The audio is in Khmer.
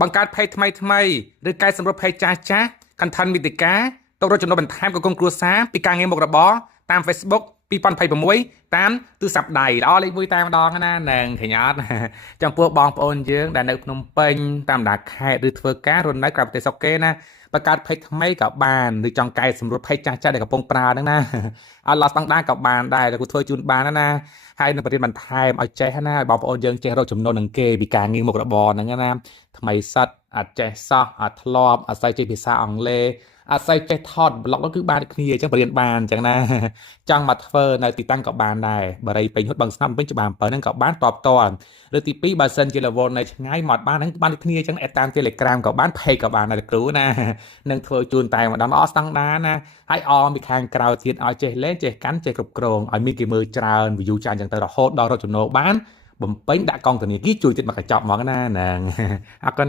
បង្កើតផេកថ្មីឬកែសម្រួលផេកចាស់ content មាតិកាតករកចំណូលបន្ថែមกับក្រុមគ្រួសារពីការងារមុខរបរតាម Facebook 2026តាមទូរស័ព្ទដៃល្អលេខ1តែម្ដងណានឹងឃើញអត់ចំពោះបងប្អូនយើងដែលនៅភ្នំពេញតាមដាខេត្តឬធ្វើការរស់នៅក្រៅប្រទេសស្រុកគេណាបង្កើតផេកថ្មីក៏បានឬចង់កែសម្រួលផេកចាស់ៗដែលកំពុងប្រើហ្នឹងណាឲ្យឡោះស្តង់ដារក៏បានដែរតែគូធ្វើជូនបានណាហើយនឹងបរិយាបន្ថែមឲ្យចេះណាឲ្យបងប្អូនយើងចេះរកចំណូលនឹងគេពីការងារមុខរបរហ្នឹងណាថ្មីសិតអត់ចេះសោះអត់ធ្លាប់អាស្រ័យចេះភាសាអង់គ្លេសអាស្រ័យចេះថតប្លុកនោះគឺបានដូចគ្នាអញ្ចឹងបរិញ្ញាបានអញ្ចឹងណាចង់មកធ្វើនៅទីតាំងក៏បានដែរបារីពេញហុតបឹងស្ងប់ពេញច្បារ7ហ្នឹងក៏បានតបតឬទី2បើសិនជា level នៅឆ្ងាយមកបានហ្នឹងបានដូចគ្នាអញ្ចឹងអេតាម Telegram ក៏បាន page ក៏បានដែរគ្រូណានឹងធ្វើជូនតែម្ដងល្អស្តង់ដារណាហើយអមពីខាងក្រៅទៀតឲ្យចេះលេងចេះកាន់ចេះគ្រប់គ្រងឲ្យមានគេមើលច្រើន view ច្រើនអញ្ចឹងទៅរហូតដល់រកចំណូលបានបំពេញដាក់កងធនាគារជួយទៀតមកកញ្ចប់ហ្មងណាហ្នឹងអរគុណ